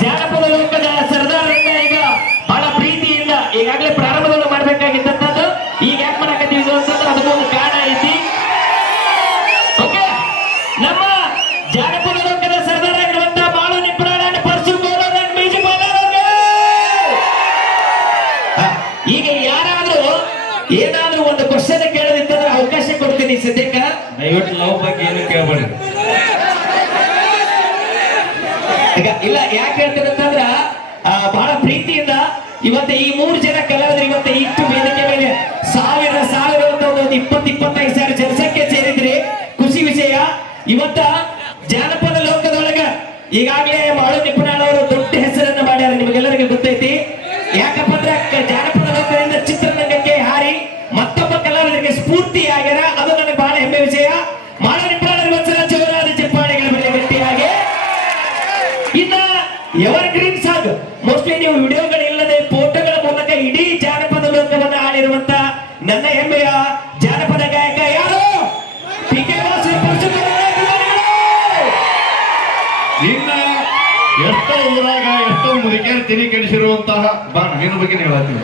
ಜಾನಪದ ಲೋಕದ ಸರ್ದಾರರಿಂದ ಈಗ ಬಹಳ ಪ್ರೀತಿಯಿಂದ ಈಗಾಗಲೇ ಪ್ರಾರಂಭವನ್ನು ಮಾಡ್ಬೇಕಾಗಿದ್ದಂಥದ್ದು ಈಗ ಯಾಕೆ ಮಾಡಕತ್ತೀವಿ ಅಂತಂದ್ರೆ ಅದಕ್ಕೊಂದು ಕಾರಣ ಐತಿ. ಓಕೆ ನಮ್ಮ ಜಾನಪದ ಲೋಕದ ಸರ್ದಾರ ಆಗಿರುವಂತ ಬಾಳು ನಿಪ್ರಾಣ ಪರ್ಸು ಈಗ ಯಾರಾದ್ರೂ ಏನಾದ್ರೂ ಒಂದು ಕ್ವಶನ್ ಕೇಳೋದಿತ್ತಂದ್ರೆ ಅವಕಾಶ ಕೊಡ್ತೀನಿ ಸದ್ಯಕ್ಕ. ದಯವಿಟ್ಟು ಲವ್ ಬಗ್ಗೆ ಏನು ಕೇಳಬೇಡಿ ಈಗ ಇಲ್ಲ, ಯಾಕೆ ಹೇಳ್ತೀನಿ ಅಂತಂದ್ರ ಬಹಳ ಪ್ರೀತಿಯಿಂದ ಇವತ್ತು ಈ ಮೂರು ಜನ ಕಲಾವಿದರು ಇವತ್ತು ಇಷ್ಟು ವೇದಿಕೆ ಮೇಲೆ ಸಾವಿರ ಸಾವಿರ ಅಂತ ಒಂದು ಇಪ್ಪತ್ತು, ಇಪ್ಪತ್ತೈದು ಸಾವಿರ ಜನಸಂಖ್ಯೆ ಸೇರಿದ್ರಿ. ಖುಷಿ ವಿಷಯ. ಇವತ್ತ ಜಾನಪದ ಲೋಕದೊಳಗ ಈಗಾಗಲೇ ಮಾಳು ನಿಪುಣಾಳ್ ಅವರು ದೊಡ್ಡ ಹೆಸರನ್ನ ಮಾಡ್ಯಾರ, ನಿಮಗೆಲ್ಲರಿಗೂ ಗೊತ್ತೈತಿ. ಯಾಕಪ್ಪ ಅಂದ್ರೆ, ಜಾನಪದ ಲೋಕದಿಂದ ಚಿತ್ರರಂಗಕ್ಕೆ ಹಾರಿ ಮತ್ತೊಬ್ಬ ಕಲಾವಿದರಿಗೆ ಸ್ಫೂರ್ತಿ ಆಗ್ಯಾರ ನನ್ನ ಹೆಮ್ಮೆಯ ಜಾನಪದ ಗಾಯಕ ಯಾರು? ಟಿ ಕೆ ಇನ್ನ ಎಷ್ಟೋ ಊರಾಗ ಎಷ್ಟೋ ಮುದುಕಿಯರು ತಿನಿ ಕೆಡಿಸಿರುವಂತಹ ಬಾ ನಿನ್ನ ಬಗ್ಗೆ ಹೇಳತ್ತೀನಿ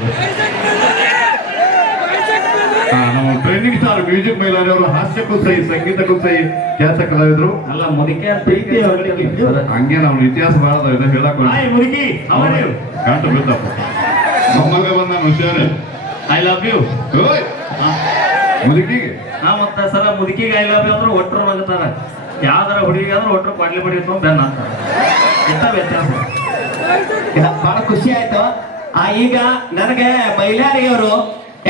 ನಮ್ಮ ಟ್ರೈನಿಂಗ್ ಸ್ಟಾರ್ ಮ್ಯೂಸಿಕ್ ಮೈಲಾರಿ ಅವರು ಹಾಸ್ಯಕ್ಕೂ ಸಹಿ ಸಂಗೀತಕ್ಕೂ ಸಹಿ ಖ್ಯಾತ ಕಲಾವಿದರು. ಅಲ್ಲ ಮುದುಕೆ ಪ್ರೀತಿ ಹಂಗೆ ನಾವು ಇತಿಹಾಸ ಬಹಳ ಇದೆ ಹೇಳಕ್ ಕಾಂತ ಬಿದ್ದಪ್ಪ ಮೊಮ್ಮಗ ಬಂದ ಹುಷಾರೆ ಐ ಲವ್ ಯು ಮುದುಕಿಗೆ. ನಾ ಮತ್ತ ಸರ ಮುದುಕಿಗೆ ಐ ಲವ್ ಯು ಅಂದ್ರೆ ಒಟ್ಟರು ನಗುತ್ತಾರ ಯಾವ್ದಾರ ಹುಡುಗಿಗೆ ಅಂದ್ರೆ ಒಟ್ಟರು ಕೊಡ್ಲಿ ಬಡಿ ಬೆನ್ನ ಅಂತಾರ ಎಂತ ವ್ಯತ್ಯಾಸ. ಬಹಳ ಖುಷಿ ಆಯ್ತು. ಆ ಈಗ ನನಗೆ ಮೈಲಾರಿ ಅವರು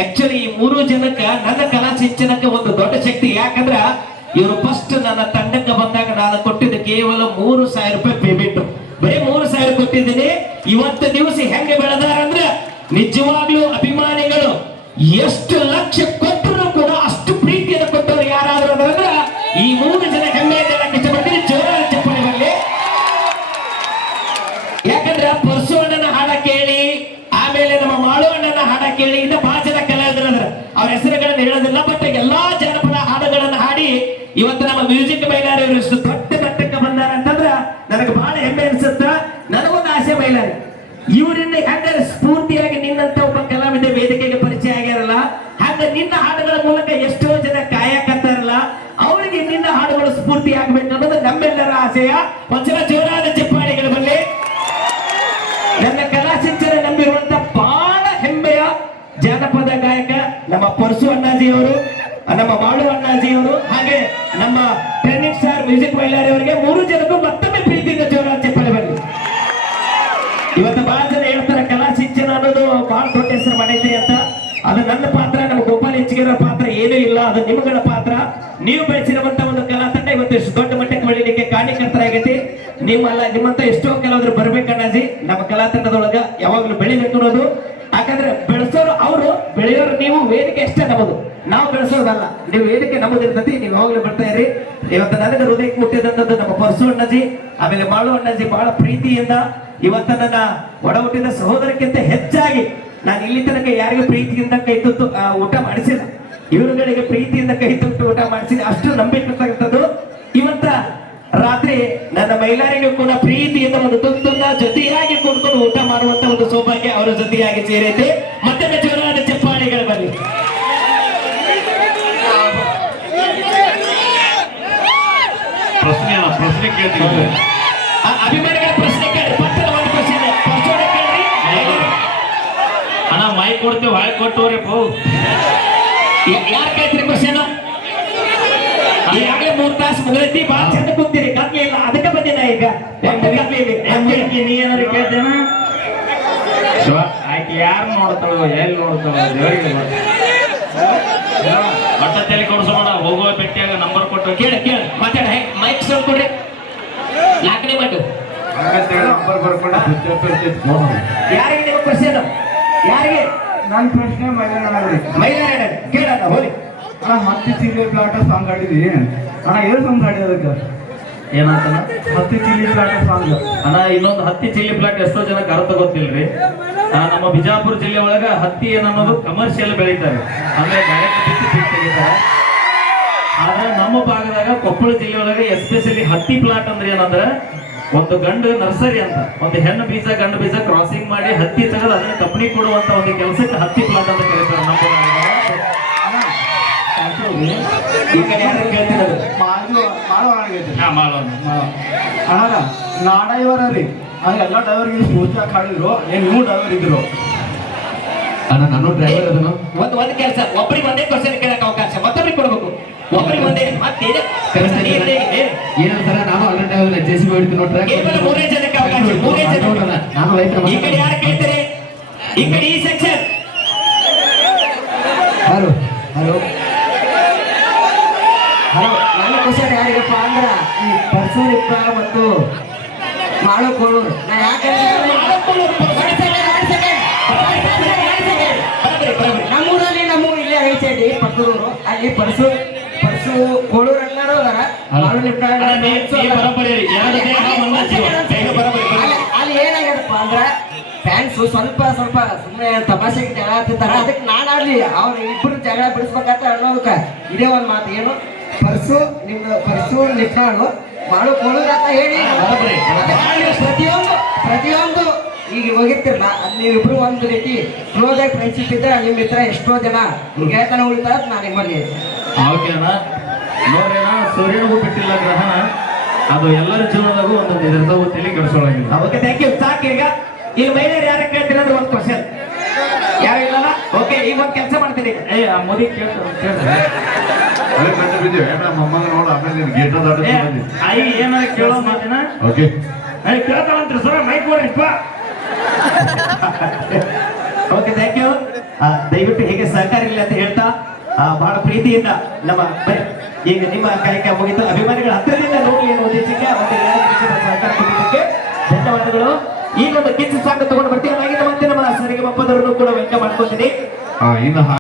ಆಕ್ಚುಲಿ ಈ ಮೂರು ಜನಕ್ಕ ನನ್ನ ಕಲಾ ಸಿಂಚನಕ್ಕೆ ಒಂದು ದೊಡ್ಡ ಶಕ್ತಿ. ಯಾಕಂದ್ರ ಇವರು ಫಸ್ಟ್ ನನ್ನ ತಂಡಕ್ಕೆ ಬಂದಾಗ ನಾನು ಕೊಟ್ಟಿದ್ದು ಕೇವಲ ಮೂರು ಸಾವಿರ ರೂಪಾಯಿ ಪೇಮೆಂಟ್ ಬರೀ ಮೂರು ಸಾವಿರ ಕೊಟ್ಟಿದ್ದೀನಿ. ಇವತ್ತು ದಿವಸ ಹೆಂಗೆ ಆಸೆ ಇವರಿಂದ ಸ್ಫೂರ್ತಿಯಾಗಿ ನಿನ್ನಂತ ಒಬ್ಬ ಕಲಾವಿದ ವೇದಿಕೆಗೆ ಪರಿಚಯ ಆಗ್ಯಾರಲ್ಲ, ಹಾಗ ನಿನ್ನ ಹಾಡುಗಳ ಮೂಲಕ ಎಷ್ಟೋ ಜನ ಕಾಯಕತ್ತಾರಲ್ಲ, ಅವರಿಗೆ ನಿನ್ನ ಹಾಡುಗಳು ಸ್ಫೂರ್ತಿ ಆಗ್ಬೇಕು ಅನ್ನೋದು ನಮ್ಮೆಲ್ಲರ ಆಸೆಯ. ಒಂದ್ಸಲ ಜೋರಾದ ಚಿಪ್ಪಾಳಿಗಳು ಬಳಿ ನನ್ನ ಕಲಾ ಸಿಂಚನ ನಂಬಿರುವಂತ ಬಹಳ ಹೆಮ್ಮೆಯ ಜಾನಪದ ಗಾಯಕ ನಮ್ಮ ಪರಸು ಅಣ್ಣಾಜಿ ಅವರು ನಮ್ಮ ಬಾಳು ಅಣ್ಣಾಜಿಯವರು, ಹಾಗೆ ನಮ್ಮ ಟ್ರೆಂಡಿಂಗ್ ಸ್ಟಾರ್ ಮ್ಯೂಸಿಕ್ ಮೈಲಾರಿ ಅವರಿಗೆ ಮೂರು ಜನಕ್ಕೂ ನಮ್ಮ ಪಾತ್ರ ಏನೂ ಇಲ್ಲ, ಅದು ನಿಮ್ಗಳ ಪಾತ್ರ. ನೀವು ಬೆಳೆಸಿರುವಂತ ಒಂದು ಕಲಾ ತಂಡ ಇವತ್ತು ಇಷ್ಟು ದೊಡ್ಡ ಮಟ್ಟಕ್ಕೆ ಬೆಳಿಲಿಕ್ಕೆ ಕಾರಣೀಕರ್ತರಾಗೈತಿ ನಿಮ್ಮಲ್ಲ ನಿಮ್ಮಂತ ಎಷ್ಟೋ ಕೆಲವರು ಬರ್ಬೇಕಣ್ಣಾಜಿ ನಮ್ಮ ಕಲಾ ತಂಡದೊಳಗ ಯಾವಾಗ್ಲೂ ಬೆಳಿಬೇಕು ಅನ್ನೋದು. ಯಾಕಂದ್ರೆ ಬೆಳೆಸೋರು ಅವರು, ಬೆಳೆಯೋರು ನೀವು, ವೇದಿಕೆ ಅಷ್ಟೇ ನಮ್ಮದು. ನಾವು ಬೆಳೆಸೋದಲ್ಲ, ನೀವು ವೇದಿಕೆ ನಮ್ಮದು ಇರ್ತೈತಿ, ನೀವು ಯಾವಾಗ್ಲೂ ಬರ್ತಾ ಇರಿ. ಇವತ್ತು ನನಗೆ ಹೃದಯಕ್ಕೆ ಮುಟ್ಟಿದಂಥದ್ದು ನಮ್ಮ ಪರಸು ಅಣ್ಣಜಿ, ಆಮೇಲೆ ಮಾಳು ಅಣ್ಣಜಿ ಬಹಳ ಪ್ರೀತಿಯಿಂದ ಇವತ್ತ ನನ್ನ ಒಡ ಹುಟ್ಟಿದ ಸಹೋದರಕ್ಕಿಂತ ಹೆಚ್ಚಾಗಿ ನಾನು ಇಲ್ಲಿ ತನಕ ಯಾರಿಗೂ ಪ್ರೀತಿಯಿಂದ ಕೈ ತುತ್ತು ಊಟ ಮಾಡಿಸಿಲ್ಲ. ಇವರುಗಳಿಗೆ ಪ್ರೀತಿಯಿಂದ ಕೈ ತುತ್ತು ಊಟ ಮಾಡಿಸಿದ ಅಷ್ಟು ನಂಬಿರ್ತಕ್ಕಂಥದ್ದು ಇವತ್ತ ರಾತ್ರಿ ನನ್ನ ಮೈಲಾರಿಗೂ ಕೂಡ ಪ್ರೀತಿಯಿಂದ ಒಂದು ತುತ್ತನ್ನ ಜೊತೆಯಾಗಿ ಕೂಡ್ಕೊಂಡು ಊಟ ಮಾಡುವಂತ ಒಂದು ಸೌಭಾಗ್ಯ ಅವರ ಜೊತೆಯಾಗಿ ಸೇರೈತೆ. ಮತ್ತೆ ಜೋರಾದ ಚಪ್ಪಾಳಿಗಳು ಬರಲಿ ಪ್ರಶ್ನೆ ಪ್ರಶ್ನೆ ಕೇಳ್ತೀನಿ. ಆ, ಕೊಡ್ತೇವೆ ಹಾಯ್ ಕೊಟ್ಟವ್ರಿ ಪೋ. ಯಾರ ಕೇಳ್ತೀರಿ ಕ್ವಶನ್ ಈಗಾಗಲೇ ಮೂರ್ ತಾಸು ಮುಗಿದೈತಿ ಬಾಳ ಚಂದ ಕೂತೀರಿ ಕಮ್ಮಿ ಇಲ್ಲ ಅದಕ್ಕೆ ಬಂದಿನ ಈಗ. ಕತ್ಲೆ ಇಲ್ಲ. ನೀ ಏನಾದ್ರು ಕೇಳ್ತೇನ ಆಯ್ತು ಯಾರು ನೋಡ್ತಾಳೋ ಎಲ್ಲಿ ನೋಡ್ತಾಳೋ ದೇವರಿಗೆ ಬಟ್ಟ ತಲೆ ಕೊಡಿಸೋಣ ಹೋಗುವ ಭೇಟಿಯಾಗ ನಂಬರ್ ಕೊಟ್ಟು ಕೇಳ ಕೇಳ ಮಾತಾಡ ಮೈಕ್ ಸ್ವಲ್ಪ ಕೊಡ್ರಿ. ನಾಲ್ಕನೇ ಮಾಡು. ನಂಬರ್ ಬರ್ಕೊಂಡ ಯಾರಿಗೆ ನೀವು ಕ್ವಶನ್ ಯಾರಿಗೆ? ನನ್ನ ಪ್ರಶ್ನೆ ಮೈದಾನ ಮೈಲಾರ ಕೇಳಣ್ಣ ಹೋಗಿ. ಅಣ್ಣ ಹತ್ತಿ ಚಿಲ್ಲಿ ಪ್ಲಾಟ ಸಾಂಗ್ ಆಡಿದಿ ಅಣ್ಣ ಏನು ಸಾಂಗ್ ಆಡಿ ಅದಕ್ಕೆ? ಏನಂತ ಹತ್ತಿ ಚಿಲ್ಲಿ ಪ್ಲಾಟ ಸಾಂಗ್ ಅಣ್ಣ ಇನ್ನೊಂದು ಹತ್ತಿ ಚಿಲ್ಲಿ ಪ್ಲಾಟ್ ಎಷ್ಟೋ ಜನಕ್ಕೆ ಅರ್ಥ ಗೊತ್ತಿಲ್ರಿ. ನಮ್ಮ ಬಿಜಾಪುರ ಜಿಲ್ಲೆ ಒಳಗ ಹತ್ತಿ ಏನನ್ನೋದು ಕಮರ್ಷಿಯಲ್ ಬೆಳೀತಾರೆ. ಅಂದ್ರೆ ಡೈರೆಕ್ಟ್ ಬಿತ್ತಿ ತೆಗಿತಾರೆ. ಆದ್ರೆ ನಮ್ಮ ಭಾಗದಾಗ ಕೊಪ್ಪಳ ಜಿಲ್ಲೆ ಒಳಗೆ ಎಸ್ಪೆಷಲಿ ಹತ್ತಿ ಪ್ಲಾಟ್ ಅಂದ್ರೆ ಏನಂದ್ರೆ ಒಂದು ಗಂಡು ನರ್ಸರಿ ಅಂತ. ಒಂದು ಹೆಣ್ಣು ಬೀಜ ಗಂಡು ಬೀಜ ಕ್ರಾಸಿಂಗ್ ಮಾಡಿ ಹತ್ತಿ ತೆಗೆದು ಅದನ್ನ ಕಂಪನಿ ಕೊಡುವಂತ ಒಂದು ಕೆಲಸಕ್ಕೆ ಹತ್ತಿ ಪ್ಲಾಟ್ ಅಂತ ಕರೀತಾರೆ ನಮ್ಮ ನಾ ಡೈವರ್ ರೀ. ಹಂಗ ಎಲ್ಲ ಡ್ರೈವರ್ಗೆ ಸ್ಮೂತ್ ಕಾಡಿದ್ರು. ಹಾಡಿದ್ರು ಏನ್ ನೀವು ಡ್ರೈವರ್ ಇದ್ರು? ಅಣ್ಣ ನಾನು ಡ್ರೈವರ್ ಅದನ್ನು. ಒಂದು ಒಂದು ಕೆಲಸ. ಒಬ್ಬರಿಗೆ ಒಂದೇ ಕ್ವಶನ್ ಕೇಳಕ್ ಅವಕಾಶ. ಮತ್ತೊಬ್ಬರಿಗೆ ಕೊಡ್ಬೇಕು. ಒಬ್ಬರಿಗೆ ಮುಂದೆ ಮತ್ತೆ ಏನು ಸರ ನಾವು ಆಲ್ರೆಡಿ ನೋಡ್ರಿ. ಕೇವಲ ಮೂರೇ ಜನಕ್ಕೆ ಅವಕಾಶ ಮೂರೇ ಜನ ನಾನು ರೈತರ ಈ ಕಡೆ ಯಾರು ಕೇಳ್ತಾರೆ? ಈ ಕಡೆ ಈ ಸೆಕ್ಷನ್ ಹಲೋ ಹಲೋ ಹಲೋ ನನ್ನ ಕ್ವಶನ್ ಯಾರಿಗಪ್ಪ ಅಂದ್ರ ಈ ಪರಸೂರಿಪ್ಪ ಮತ್ತು ಮಾಳು ಕೋಳೂರು ನಾ ಯಾಕೆ ನಮ್ಮೂರಲ್ಲಿ ನಮ್ಮೂರು ಇಲ್ಲೇ ಐಚಡಿ ಪಕ್ಕದೂರು. ಅಲ್ಲಿ ಪರಸು ಅಲ್ಲಿ ಏನಾಗ್ಯದಪ್ಪ ಅಂದ್ರ ಫ್ಯಾನ್ಸ್ ಸ್ವಲ್ಪ ಸ್ವಲ್ಪ ಸುಮ್ಮನೆ ತಮಾಷೆಗೆ ಜಗಳ ಅದಕ್ಕೆ ನಾನು ಆಡ್ಲಿ ಅವ್ರ ಇಬ್ರು ಜಗಳ ಬಿಡಿಸ್ಬೇಕಂತ ಅನ್ನೋದಕ್ಕ ಇದೇ ಒಂದು ಮಾತು. ಏನು? ಪರ್ಸು ನಿಮ್ದು ಪರ್ಸು ನಿಟ್ಟಾಳು ಮಾಡು ಕೊಡುಗ ಅಂತ ಹೇಳಿ. ಪ್ರತಿಯೊಂದು ಪ್ರತಿಯೊಂದು ಈಗ ಹೋಗಿರ್ತಿರಲ್ಲ ಅಲ್ಲಿ ನೀವಿಬ್ರು ಒಂದು ರೀತಿ ಕ್ಲೋಸ್ ಆಗಿ ಫ್ರೆಂಡ್ಶಿಪ್ ಇದ್ರೆ ನಿಮ್ಮ ಹತ್ರ ಎಷ್ಟೋ ಜನ ಗೆಳೆತನ ಉಳಿತಾರ ನಾನು ನಿಮ್ಮಲ್ಲಿ ಓಕೆ ಅಣ್ಣ. ನೋಡ್ರಿ ಅಣ್ಣ ಸೂರ್ಯನಿಗೂ ಬಿಟ್ಟಿಲ್ಲ ಗ್ರಹಣ. ಅದು ಎಲ್ಲರ ಜೀವನದಾಗೂ ಒಂದೊಂದು ತಿಳಿ ತಲೆ ಕೆಡಿಸೋಳಾಗಿಲ್ಲ. ಓಕೆ ಥ್ಯಾಂಕ್ ಯು ಸಾಕು ಈಗ. ಇಲ್ಲಿ ಮಹಿಳೆಯರು ಯಾರು ಕೇಳ್ತೀರ ಅಂದ್ರೆ ಒಂದು ಕ್ವಶನ್ ಯಾರು ಇಲ್ಲಲ್ಲ ಓಕೆ ಈಗ ಒಂದು ಕೆಲಸ ಮಾಡ್ತೀನಿ. ಏ ಆ ಮೋದಿ ಕೇಳ್ತಾರೆ ಆಯಿ ಏನಾರ ಕೇಳೋ ಮಾತಿನ? ಓಕೆ ಕೇಳ್ತಾವಂತ್ರಿ ಸರ್ ಮೈಕ್ ಕೊಡ್ರಿಪ್ಪ ಓಕೆ ಥ್ಯಾಂಕ್ ಯು ದಯವಿಟ್ಟು ಹೇಗೆ ಸಹಕಾರ ಇಲ್ಲ ಅಂತ ಹೇಳ್ತಾ. ಬಹಳ ಪ್ರೀತಿಯಿಂದ ನಮ್ಮ ಈಗ ನಿಮ್ಮ ಕಾರ್ಯಕ್ರಮ ಮುಗಿತು. ಅಭಿಮಾನಿಗಳ ಹತ್ತಿರದಿಂದ ನೋಡಿ ಅನ್ನೋ ಉದ್ದೇಶಕ್ಕೆ ಮತ್ತೆ ಧನ್ಯವಾದಗಳು. ಈಗ ಒಂದು ಕಿಚ್ಚು ಸಾಂಗ್ ತಗೊಂಡು ಬರ್ತೀವಿ. ಹಾಗೆ ಮತ್ತೆ ನಮ್ಮ ಸರಿಗೆ ಮಪ್ಪದವರನ್ನು ಕೂಡ ವೆಲ್ಕಮ್ ಮಾಡ್ಕೊತೀನಿ.